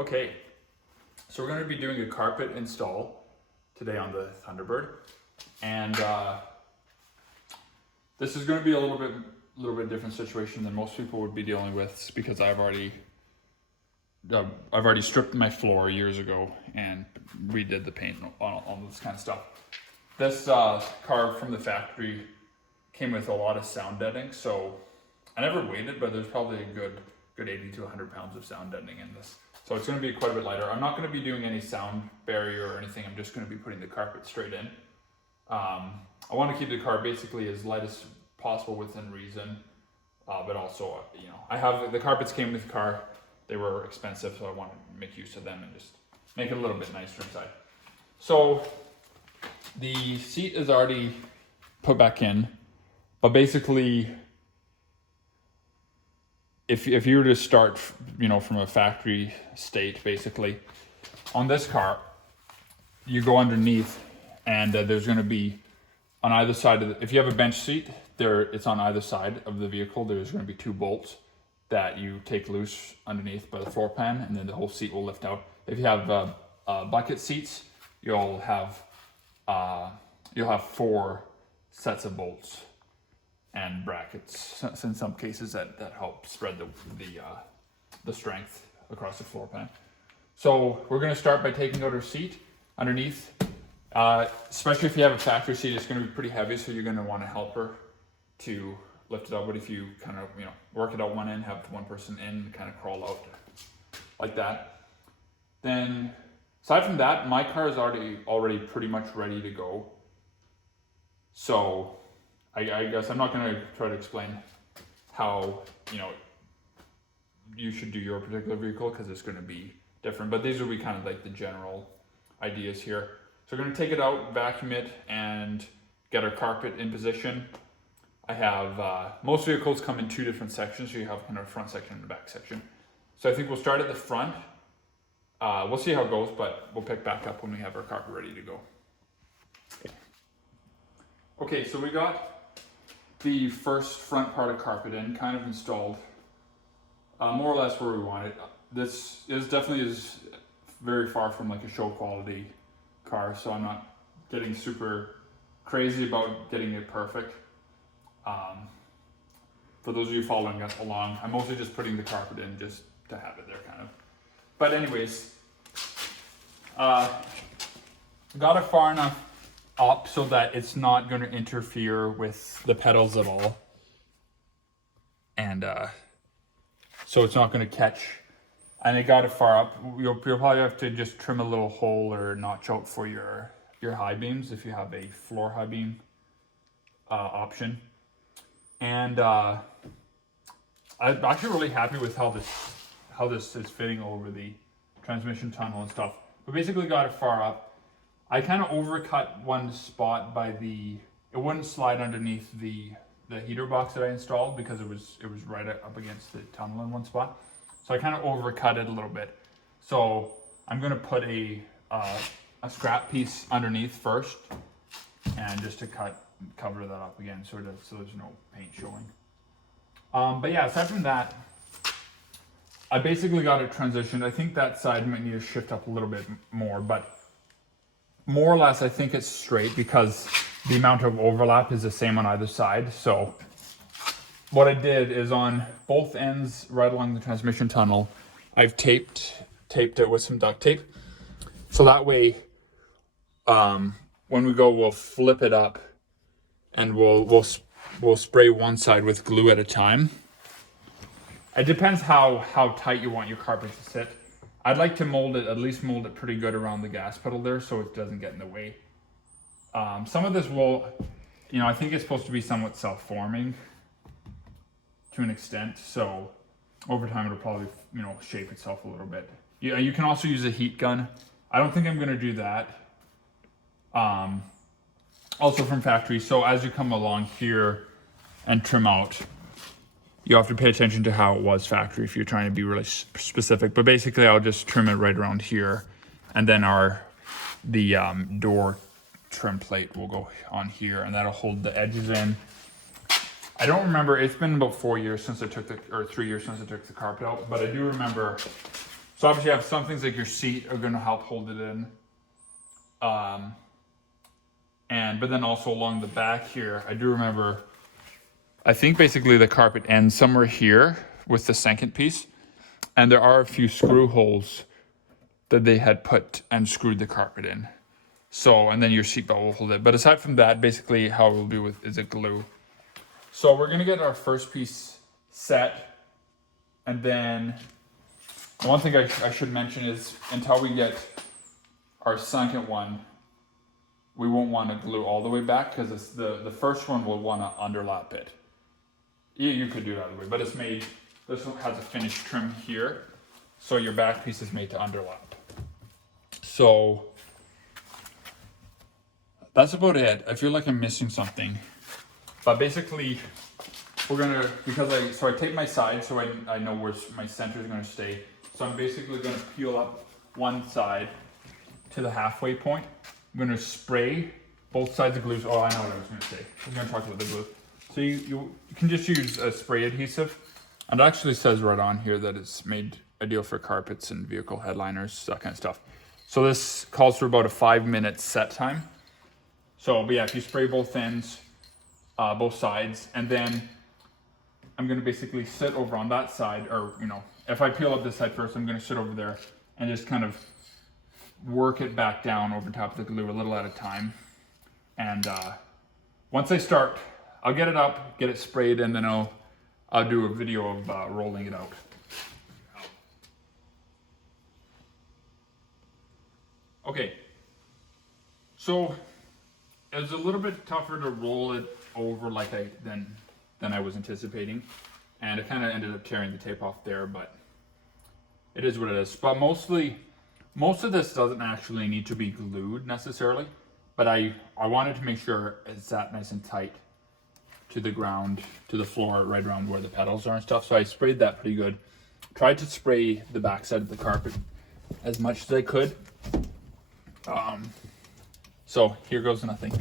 Okay, so we're going to be doing a carpet install today on the Thunderbird, and this is going to be a little bit different situation than most people would be dealing with because I've already stripped my floor years ago and redid the paint on this kind of stuff. This car from the factory came with a lot of sound deadening, so I never weighed it, but there's probably a good 80 to 100 pounds of sound deadening in this. So it's going to be quite a bit lighter. I'm not going to be doing any sound barrier or anything. I'm just going to be putting the carpet straight in. I want to keep the car basically as light as possible within reason, but also, I have the carpets came with the car. They were expensive, so I want to make use of them and just make it a little bit nicer inside. So the seat is already put back in, but basically, if you were to start, from a factory state, basically, on this car, you go underneath, and there's going to be on either side of if you have a bench seat, it's on either side of the vehicle. There's going to be 2 bolts that you take loose underneath by the floor pan, and then the whole seat will lift out. If you have bucket seats, you'll have 4 sets of bolts and brackets. In some cases, that help spread the strength across the floor pan. So we're going to start by taking out our seat underneath. Especially if you have a factory seat, it's going to be pretty heavy, so you're going to want a helper to lift it up. But if you kind of work it out one end, have one person in, kind of crawl out like that. Then aside from that, my car is already pretty much ready to go. So I guess I'm not going to try to explain how you should do your particular vehicle because it's going to be different. But these will be kind of like the general ideas here. So we're going to take it out, vacuum it, and get our carpet in position. I have most vehicles come in 2 different sections. So you have kind of a front section and a back section. So I think we'll start at the front. We'll see how it goes, but we'll pick back up when we have our carpet ready to go. Okay, so we got the first front part of carpet in, kind of installed, more or less where we want it. This definitely is very far from like a show quality car, so I'm not getting super crazy about getting it perfect. For those of you following us along, I'm mostly just putting the carpet in just to have it there, kind of. But anyways, got it far enough up so that it's not going to interfere with the pedals at all, and so it's not going to catch. And I got it far up. You'll probably have to just trim a little hole or notch out for your high beams if you have a floor high beam option. And I'm actually really happy with how this is fitting over the transmission tunnel and stuff. But basically got it far up. I kind of overcut one spot it wouldn't slide underneath the heater box that I installed because it was right up against the tunnel in one spot. So I kind of overcut it a little bit. So I'm going to put a scrap piece underneath first, and just to cover that up again so there's no paint showing. But yeah, aside from that, I basically got it transitioned. I think that side might need to shift up a little bit more, but more or less I think it's straight because the amount of overlap is the same on either side. So what I did is on both ends right along the transmission tunnel, I've taped it with some duct tape. So that way, when we go, we'll flip it up and we'll spray one side with glue at a time. It depends how tight you want your carpet to sit. I'd like to at least mold it pretty good around the gas pedal there so it doesn't get in the way. Some of this will, I think it's supposed to be somewhat self-forming to an extent. So over time it'll probably, shape itself a little bit. You can also use a heat gun. I don't think I'm going to do that. Also from factory. So as you come along here and trim out, you have to pay attention to how it was factory if you're trying to be really specific. But basically I'll just trim it right around here, and then the door trim plate will go on here, and that'll hold the edges in. I don't remember, it's been about 4 years since I took 3 years since I took the carpet out, but I do remember So obviously you have some things like your seat are going to help hold it in. But then also along the back here, I do remember, I think basically the carpet ends somewhere here with the second piece. And there are a few screw holes that they had put and screwed the carpet in. So, and then your seatbelt will hold it. But aside from that, basically how it will be with is a glue. So we're gonna get our first piece set. And then one thing I should mention is until we get our second one, we won't want to glue all the way back because the first one will want to underlap it. You could do it either way, but it's made, this one has a finished trim here. So your back piece is made to underlap. So that's about it. I feel like I'm missing something. But basically, we're gonna, because I take my side so I know where my center is gonna stay. So I'm basically gonna peel up one side to the halfway point. I'm gonna spray both sides of glue. Oh, I know what I was gonna say. I was gonna talk about the glue. So you can just use a spray adhesive. And it actually says right on here that it's made ideal for carpets and vehicle headliners, that kind of stuff. So this calls for about a 5-minute set time. So, but yeah, if you spray both ends, both sides, and then I'm gonna basically sit over on that side, or if I peel up this side first, I'm gonna sit over there and just kind of work it back down over top of the glue a little at a time. And once I start, I'll get it up, get it sprayed, and then I'll do a video of rolling it out. Okay, so it was a little bit tougher to roll it over than I was anticipating, and it kind of ended up tearing the tape off there, but it is what it is. But most of this doesn't actually need to be glued necessarily, but I wanted to make sure it sat nice and tight to the ground, to the floor, right around where the pedals are and stuff. So I sprayed that pretty good. Tried to spray the backside of the carpet as much as I could. So here goes nothing.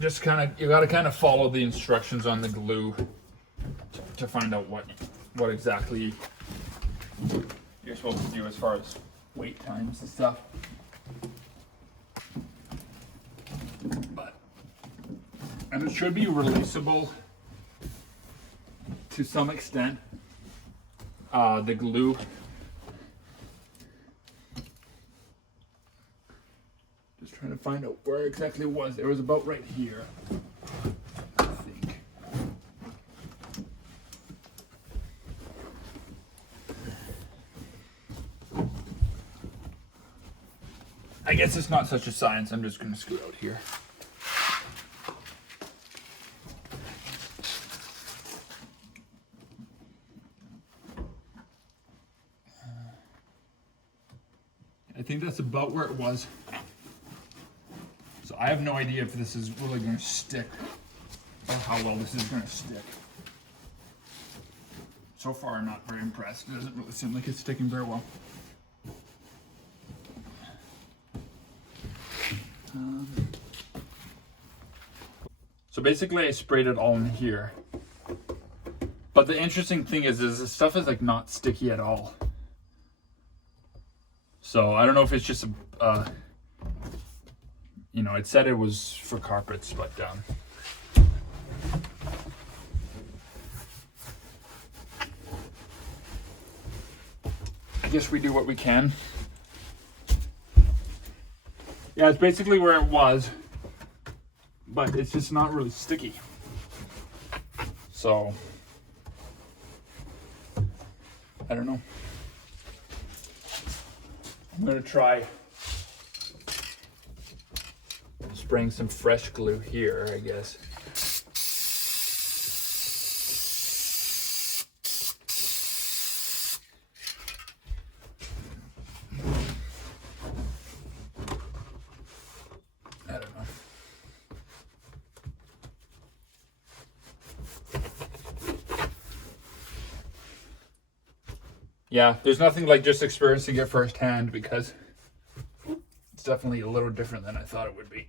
Just you gotta kind of follow the instructions on the glue to find out what exactly you're supposed to do as far as wait times and stuff. And it should be releasable to some extent. The glue. Just trying to find out where exactly it was. It was about right here, I think. I guess it's not such a science. I'm just going to scoot out here. I think that's about where it was. So I have no idea if this is really going to stick or how well this is going to stick. So far, I'm not very impressed. It doesn't really seem like it's sticking very well. So basically I sprayed it all in here. But the interesting thing is this stuff is not sticky at all. So I don't know if it's just it said it was for carpets, but I guess we do what we can. Yeah, it's basically where it was, but it's just not really sticky. So I don't know. I'm gonna try spraying some fresh glue here, I guess. I don't know. Yeah, there's nothing like just experiencing it firsthand, because it's definitely a little different than I thought it would be.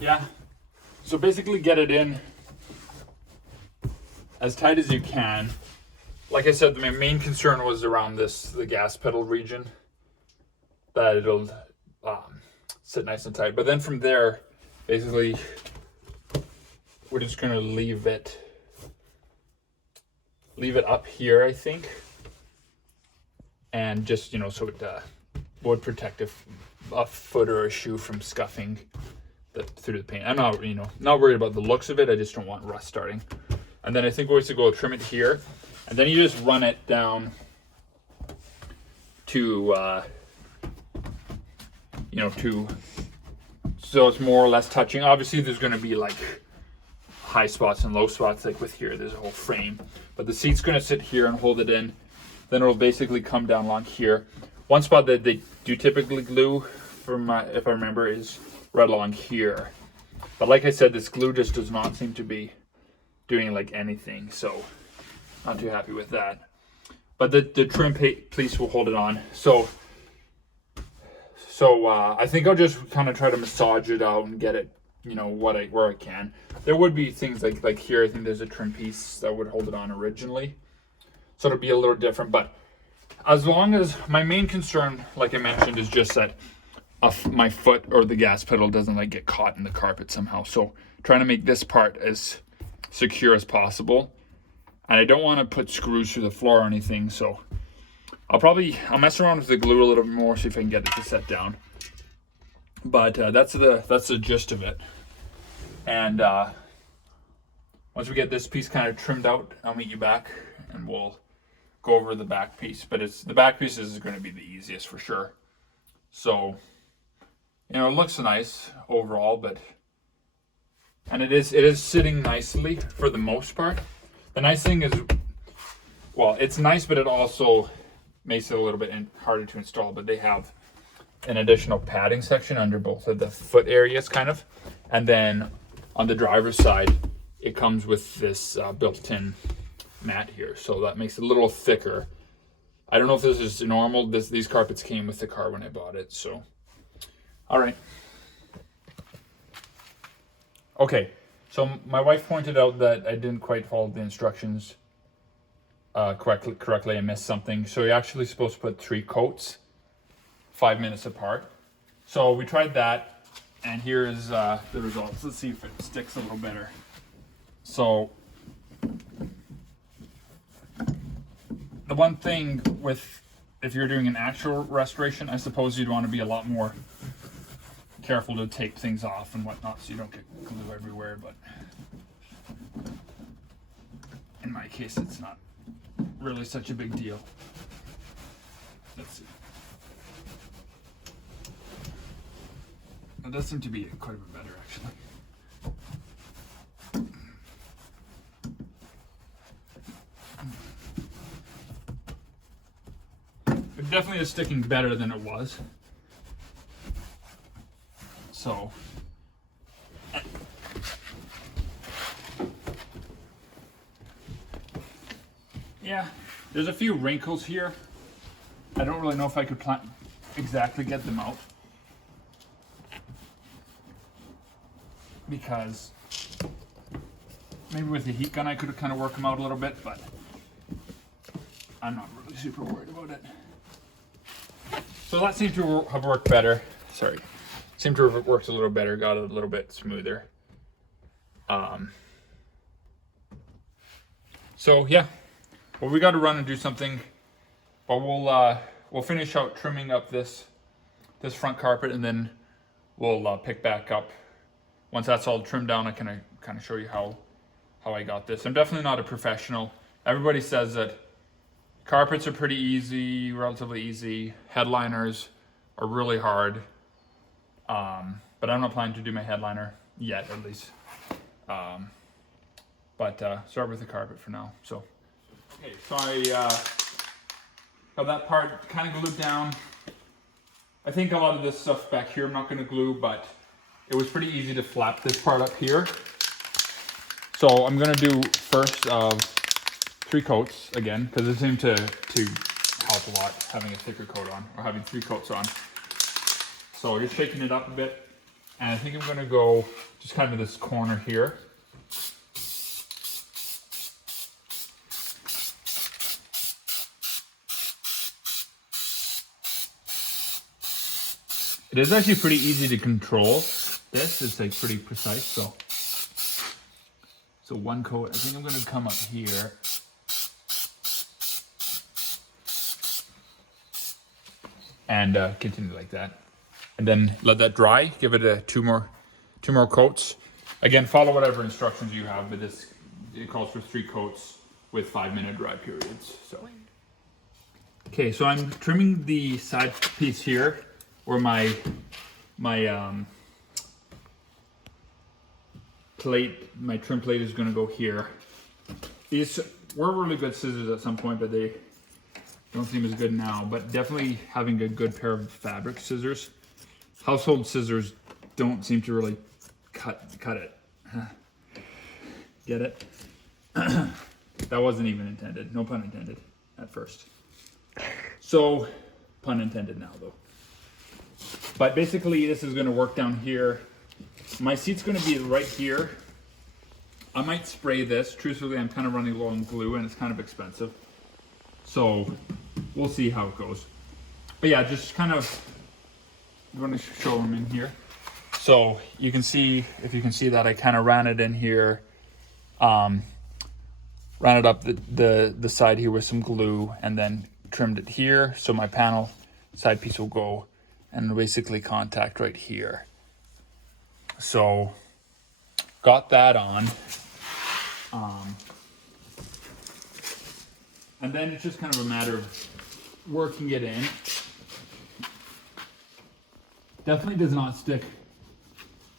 Yeah. So basically get it in as tight as you can. Like I said, my main concern was around the gas pedal region, that it'll sit nice and tight. But then from there, basically, we're just gonna leave it up here, I think, and just, so it would protect a foot or a shoe from scuffing through the paint. I'm not worried about the looks of it. I just don't want rust starting. And then I think we're going to go trim it here, and then you just run it down to so it's more or less touching. Obviously there's going to be like high spots and low spots, like with here there's a whole frame, but the seat's going to sit here and hold it in. Then it'll basically come down along here. One spot that they do typically glue, if I remember, is right along here. But like I said, this glue just does not seem to be doing like anything, so not too happy with that. But the trim piece will hold it on. So I think I'll just kind of try to massage it out and get it, where I can. There would be things like here. I think there's a trim piece that would hold it on originally, so it'll be a little different. But as long as, my main concern, like I mentioned, is just that my foot or the gas pedal doesn't like get caught in the carpet somehow. So trying to make this part as secure as possible, and I don't want to put screws through the floor or anything. So I'll mess around with the glue a little bit more, see if I can get it to set down. But that's the gist of it. And once we get this piece kind of trimmed out, I'll meet you back and we'll go over the back piece. But the back piece is going to be the easiest for sure. So it looks nice overall, and it is sitting nicely for the most part. The nice thing is, well, it's nice, but it also makes it a little bit harder to install. But they have an additional padding section under both of the foot areas, kind of, and then on the driver's side, it comes with this built-in mat here, so that makes it a little thicker. I don't know if this is normal. These carpets came with the car when I bought it, so. All right. Okay, so my wife pointed out that I didn't quite follow the instructions correctly. I missed something. So you're actually supposed to put 3 coats 5 minutes apart. So we tried that, and here's the results. Let's see if it sticks a little better. So the one thing with, if you're doing an actual restoration, I suppose you'd want to be a lot more careful to tape things off and whatnot so you don't get glue everywhere, but in my case it's not really such a big deal. Let's see. It does seem to be quite a bit better, actually. It definitely is sticking better than it was. So, yeah, there's a few wrinkles here. I don't really know if I could exactly get them out, because maybe with the heat gun I could kind of work them out a little bit, but I'm not really super worried about it. So that seemed to have worked better. Sorry. Seemed to have worked a little better, got it a little bit smoother. So yeah, well, we got to run and do something, but we'll finish out trimming up this front carpet, and then we'll pick back up. Once that's all trimmed down, I can kind of show you how I got this. I'm definitely not a professional. Everybody says that carpets are pretty easy, relatively easy. Headliners are really hard. But I'm not planning to do my headliner yet, at least. Start with the carpet for now. So, okay, so I have that part kind of glued down. I think a lot of this stuff back here I'm not going to glue, but it was pretty easy to flap this part up here. So I'm going to do first 3 coats again, because it seemed to help a lot having a thicker coat on, or having 3 coats on. So just shaking it up a bit. And I think I'm gonna go just kind of this corner here. It is actually pretty easy to control this. It's like pretty precise, so one coat. I think I'm gonna come up here. And continue like that. And then let that dry, give it two more coats. Again, follow whatever instructions you have, but it calls for 3 coats with 5-minute dry periods. So, okay, so I'm trimming the side piece here, where my trim plate is going to go here. These were really good scissors at some point, but they don't seem as good now. But definitely having a good pair of fabric scissors. Household scissors don't seem to really cut it. Get it? That wasn't even intended. No pun intended at first. So, pun intended now though. But basically this is going to work down here. My seat's going to be right here. I might spray this. Truthfully, I'm kind of running low on glue and it's kind of expensive. So we'll see how it goes. But yeah, just kind of going to show them in here. So you can see, if you can see that I kind of ran it in here, ran it up the side here with some glue and then trimmed it here. So my panel side piece will go and basically contact right here. So got that on. And then it's just kind of a matter of working it in. Definitely does not stick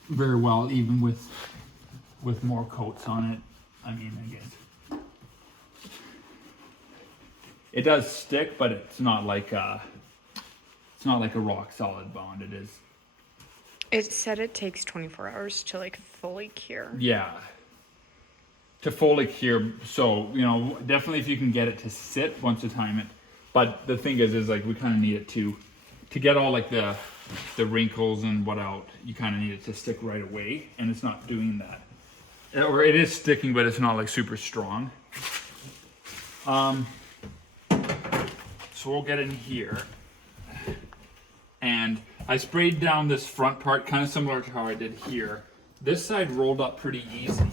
very well, even with more coats on it. I mean, again, it does stick, but it's not like a rock solid bond. It is. It said it takes 24 hours to like fully cure. Yeah. To fully cure, so definitely if you can get it to sit once you time it. But the thing is like we kind of need it to get all like the wrinkles and what out. You kind of need it to stick right away, and it's not doing that. Or it is sticking, but it's not like super strong. So we'll get in here, and I sprayed down this front part, kind of similar to how I did here. This side rolled up pretty easy,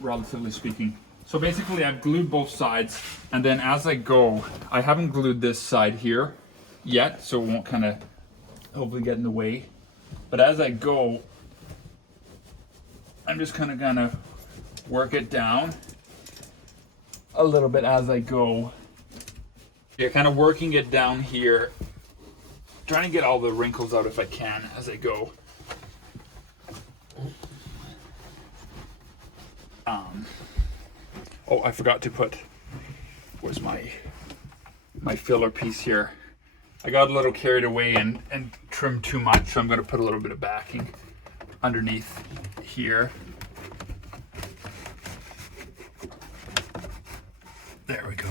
relatively speaking. So basically I've glued both sides, and then as I go, I haven't glued this side here yet, so it won't kind of hopefully get in the way. But as I go, I'm just kind of gonna work it down a little bit as I go. You're kind of working it down here, trying to get all the wrinkles out if I can as I go. Oh, I forgot to put, where's my filler piece here? I got a little carried away and trimmed too much, so I'm going to put a little bit of backing underneath here. There we go.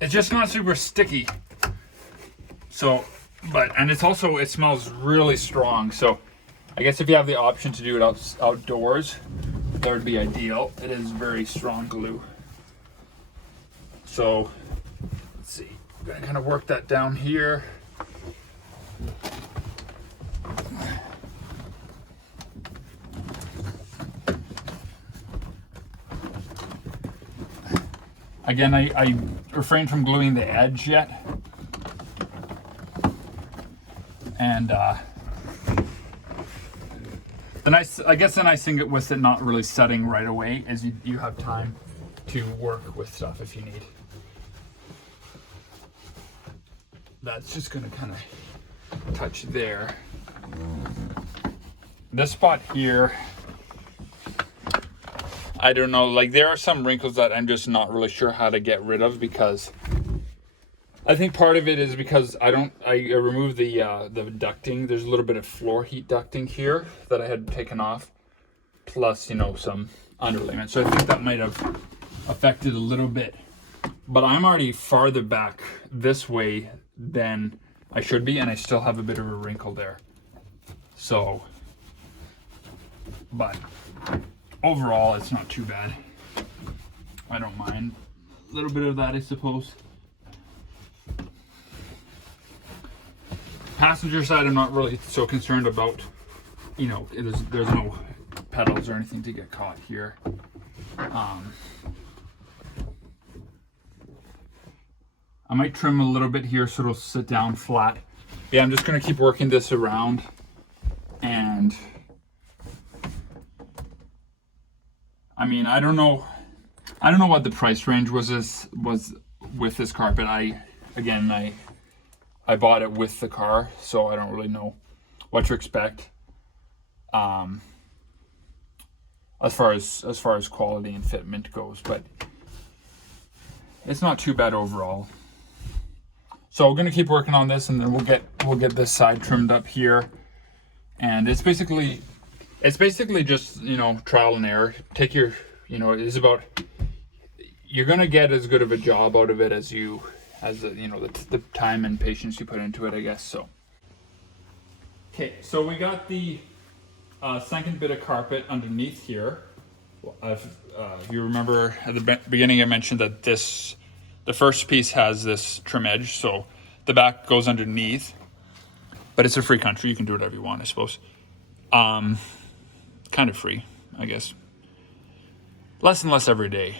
It's just not super sticky. So, and it's also, it smells really strong. So I guess if you have the option to do it outdoors, that would be ideal. It is very strong glue. So let's see, I'm gonna kind of work that down here. Again, I refrained from gluing the edge yet. And I guess the nice thing with it not really setting right away is you have time to work with stuff if you need. That's just gonna kind of touch there. This spot here, I don't know, like there are some wrinkles that I'm just not really sure how to get rid of, because I think part of it is because I removed the ducting. There's a little bit of floor heat ducting here that I had taken off, plus some underlayment. So I think that might have affected a little bit. But I'm already farther back this way than I should be, and I still have a bit of a wrinkle there. So, but overall, it's not too bad. I don't mind a little bit of that, I suppose. Passenger side, I'm not really so concerned about, you know, there's no pedals or anything to get caught here. I might trim a little bit here so it'll sit down flat. Yeah, I'm just gonna keep working this around, and I mean, I don't know what the price range was with this carpet. I bought it with the car, so I don't really know what to expect. As far as quality and fitment goes, but it's not too bad overall. So we're gonna keep working on this, and then we'll get this side trimmed up here. And it's basically just, you know, trial and error. Take your, you know, you're gonna get as good of a job out of it as the time and patience you put into it, I guess. So okay, so we got the second bit of carpet underneath here. If you remember at the beginning, I mentioned that the first piece has this trim edge, so the back goes underneath, but it's a free country. You can do whatever you want, I suppose. Kind of free, I guess. Less and less every day.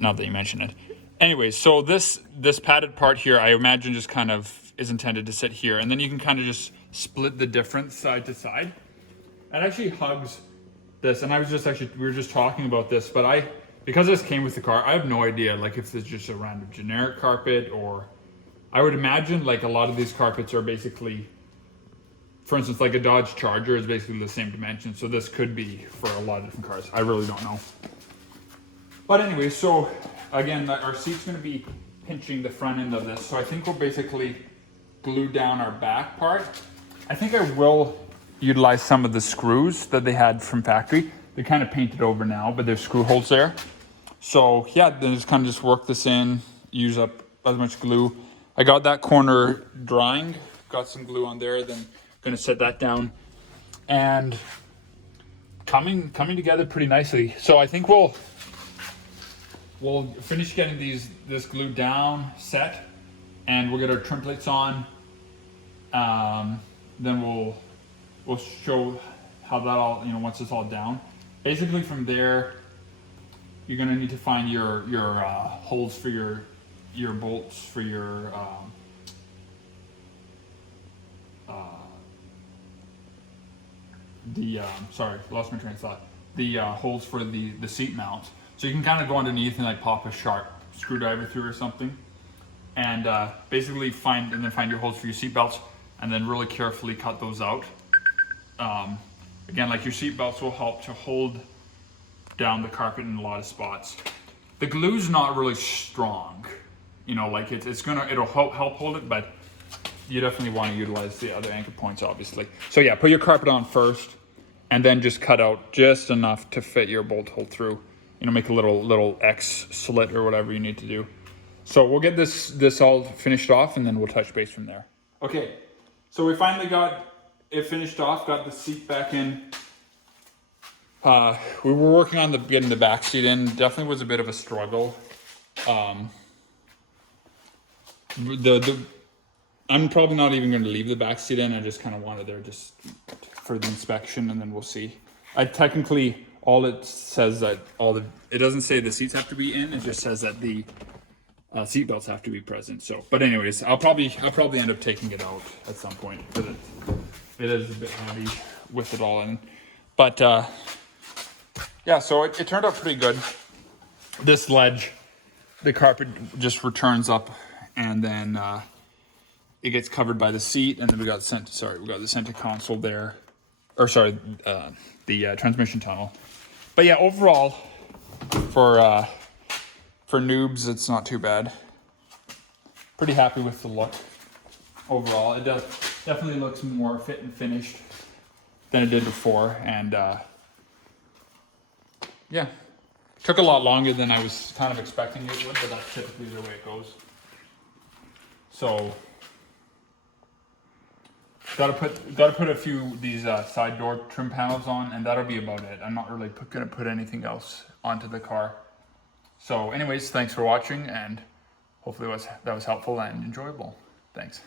Not that you mention it. Anyways, so this padded part here, I imagine just kind of is intended to sit here, and then you can kind of just split the difference side to side. It actually hugs this, and we were just talking about this, but because this came with the car, I have no idea like if this is just a random generic carpet, or I would imagine like a lot of these carpets are basically, for instance, like a Dodge Charger is basically the same dimension, so this could be for a lot of different cars. I really don't know. But anyway, so again, our seat's going to be pinching the front end of this, so I think we'll basically glue down our back part. I think I will utilize some of the screws that they had from factory. They're kind of painted over now, but there's screw holes there. So yeah, then just work this in, use up as much glue. I got that corner drying, got some glue on there, then gonna set that down, and coming together pretty nicely. So I think we'll finish getting this glue down, set, and we'll get our trim plates on. Then we'll show how that all, you know, once it's all down. Basically from there, you're gonna need to find your holes for your bolts for your sorry, lost my train of thought. The holes for the seat mounts. So you can kind of go underneath and like pop a sharp screwdriver through or something, and basically find your holes for your seat belts, and then really carefully cut those out. Again, like your seat belts will help to hold down the carpet in a lot of spots. The glue's not really strong, you know, like it'll help hold it, but you definitely want to utilize the other anchor points, obviously. So yeah, put your carpet on first, and then just cut out just enough to fit your bolt hole through. You know, make a little X slit or whatever you need to do. So we'll get this all finished off, and then we'll touch base from there. Okay, so we finally got it finished off, got the seat back in. We were working on getting the back seat in. Definitely was a bit of a struggle. I'm probably not even going to leave the back seat in. I just kind of wanted there just for the inspection, and then we'll see. Technically, all it says that it doesn't say the seats have to be in. It just says that the seat belts have to be present. So, but anyways, I'll probably end up taking it out at some point, because it is a bit heavy with it all in. But yeah, so it turned out pretty good. This ledge, the carpet just returns up, and then it gets covered by the seat, and then we got the center console there, or sorry, the transmission tunnel. But yeah, overall, for noobs, it's not too bad. Pretty happy with the look overall. It definitely looks more fit and finished than it did before, and yeah, took a lot longer than I was kind of expecting it would, but that's typically the way it goes. So gotta put a few these side door trim panels on, and that'll be about it. I'm not really gonna put anything else onto the car. So anyways, thanks for watching, and hopefully that was helpful and enjoyable. Thanks.